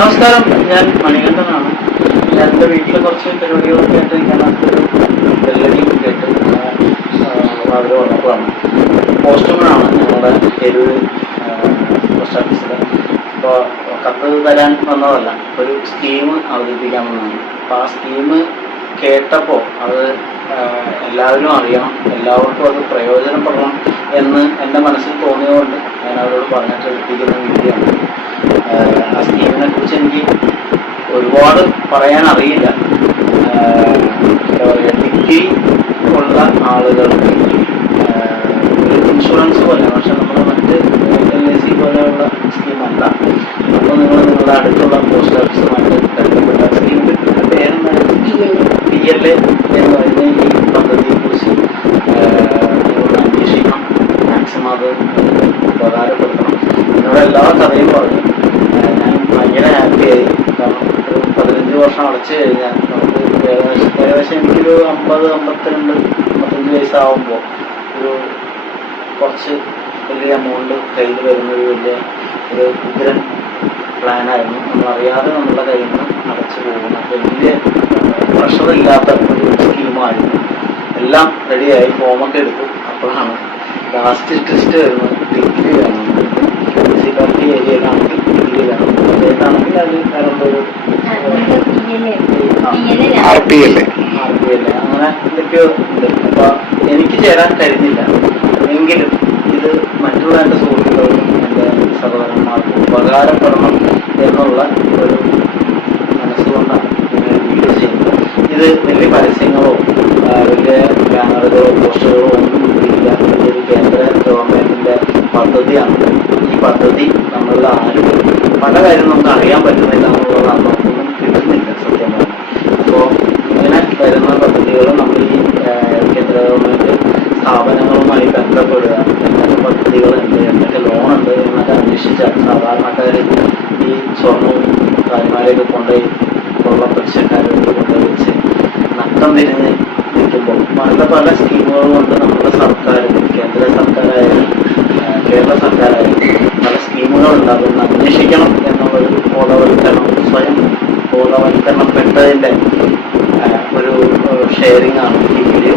നമസ്കാരം, ഞാൻ മണികണ്ഠനാണ്. ഞാൻ എൻ്റെ വീട്ടിൽ കുറച്ച് പരിപാടികളൊക്കെ ആയിട്ട് ഞാനൊരു വെള്ളരി കേട്ട് വാതിൽ വന്നപ്പോഴാണ് പോസ്റ്റ്മാനാണ് ഞങ്ങളുടെ തെരുവ് പോസ്റ്റ് ഓഫീസിൽ. അപ്പോൾ കത്ത് തരാൻ വന്നതല്ല, ഒരു സ്കീം അവതരിപ്പിക്കാൻ വന്നതാണ്. അപ്പോൾ ആ സ്കീം കേട്ടപ്പോൾ അത് എല്ലാവരും അറിയണം, എല്ലാവർക്കും അത് പ്രയോജനപ്പെടണം എന്ന് എൻ്റെ മനസ്സിൽ തോന്നിയതുകൊണ്ട് ഞാൻ അവരോട് പറഞ്ഞിട്ട് എടുപ്പിക്കുന്ന വീഡിയോയാണ്. ആ സ്കീമിനെ കുറിച്ച് എനിക്ക് ഒരുപാട് പറയാൻ അറിയില്ല. എന്താ പറയുക, ഡിഗ്രി ഉള്ള ആളുകൾക്ക് ഒരു ഇൻഷുറൻസ് പോലെ, പക്ഷെ നമ്മൾ മറ്റ് LIC പോലെയുള്ള സ്കീമല്ല. അപ്പോൾ നിങ്ങളുടെ അടുത്തുള്ള പോസ്റ്റ് ഓഫീസുമായിട്ട് ബന്ധപ്പെട്ട സ്കീമിൻ്റെ പേരെന്താണ്, PLA എന്ന് പറയുന്ന ഈ പദ്ധതിയെക്കുറിച്ച് നിങ്ങൾ അന്വേഷിക്കണം, മാക്സിമം അത് ഉപകാരപ്പെടുത്തണം. എന്നോട് എല്ലാ കഥയും പറഞ്ഞു. ഞാൻ ഭയങ്കര ഹാപ്പിയായി. കാരണം ഒരു 15 വർഷം അടച്ചു കഴിഞ്ഞാൽ നമുക്ക് ഏകദേശം എനിക്കൊരു 50-52-55 വയസ്സാവുമ്പോൾ ഒരു കുറച്ച് വലിയ എമൗണ്ട് കയ്യിൽ വരുന്നൊരു വലിയ ഒരു ഉഗ്രൻ പ്ലാനായിരുന്നു. നമ്മളറിയാതെ നമ്മുടെ കയ്യിൽ നിന്ന് അടച്ചു പോകുന്ന വലിയ പ്രഷറില്ലാത്ത ഒരു സ്കീമായിരുന്നു. എല്ലാം റെഡിയായി, ഫോമൊക്കെ എടുത്തു. അപ്പോഴാണ് ലാസ്റ്റ് ട്വിസ്റ്റ് വരുന്നത്. ഡിഗ്രി വേണം, മുനിസിപ്പാലിറ്റി ഏരിയയിലാണെങ്കിൽ ഡിഗ്രി വേണം, പഞ്ചായത്താണെങ്കിൽ അത് വേറെന്തോരു RPLA അങ്ങനെ എന്തൊക്കെയോ ഉണ്ട്. അപ്പോൾ എനിക്ക് ചേരാൻ കഴിഞ്ഞില്ല. എങ്കിലും ഇത് മറ്റുള്ള എൻ്റെ സുഹൃത്തുക്കൾക്കും എൻ്റെ സഹോദരന്മാർക്കും ഉപകാരപ്പെടണം എന്നുള്ള ഒരു മനസ്സുകൊണ്ടാണ് ഇങ്ങനെ വീഡിയോ ചെയ്യുന്നത്. ഇത് വലിയ പരസ്യങ്ങളോ വലിയ ബാനറുകളോ പോസ്റ്ററുകളോ ഒന്നും ഇല്ല. ഇതൊരു കേന്ദ്ര ഗവൺമെൻറ്റിൻ്റെ പദ്ധതിയാണ്. ഈ പദ്ധതി നമ്മളിൽ ആരും പല കാര്യം നമുക്ക് അറിയാൻ പറ്റുന്നില്ല എന്നുള്ളതാണ്, നമുക്കൊന്നും കിട്ടുന്നില്ല സത്യം പറഞ്ഞാൽ. അപ്പോൾ ഇങ്ങനെ വരുന്ന പദ്ധതികൾ നമ്മൾ ഈ കേന്ദ്ര ഗവൺമെൻറ് സ്ഥാപനങ്ങളുമായി ബന്ധപ്പെടുക, എന്തൊക്കെ പദ്ധതികളുണ്ട്, എന്തൊക്കെ ലോണുണ്ട് എന്നൊക്കെ അന്വേഷിച്ചാൽ സാധാരണക്കാർ ഈ സ്വർണവും കാര്യമാരെയൊക്കെ കൊണ്ടുപോയി ഉള്ള പലിശക്കാരോട് കൊണ്ടുപോയി വെച്ച് നഷ്ടം തിരിഞ്ഞ് നിൽക്കുമ്പോൾ പല സ്കീമുകളും കൊണ്ട് നമ്മുടെ സർക്കാർ, കേന്ദ്ര സർക്കാരായാലും കേരള സർക്കാരായാലും പല സ്കീമുകളുണ്ട്. അതൊന്ന് അന്വേഷിക്കണം എന്നുള്ളൊരു ബോധവൽക്കരണം, സ്വയം ബോധവൽക്കരണപ്പെട്ടതിൻ്റെ ഒരു ഷെയറിംഗ് ആണ് ഈ വീഡിയോ.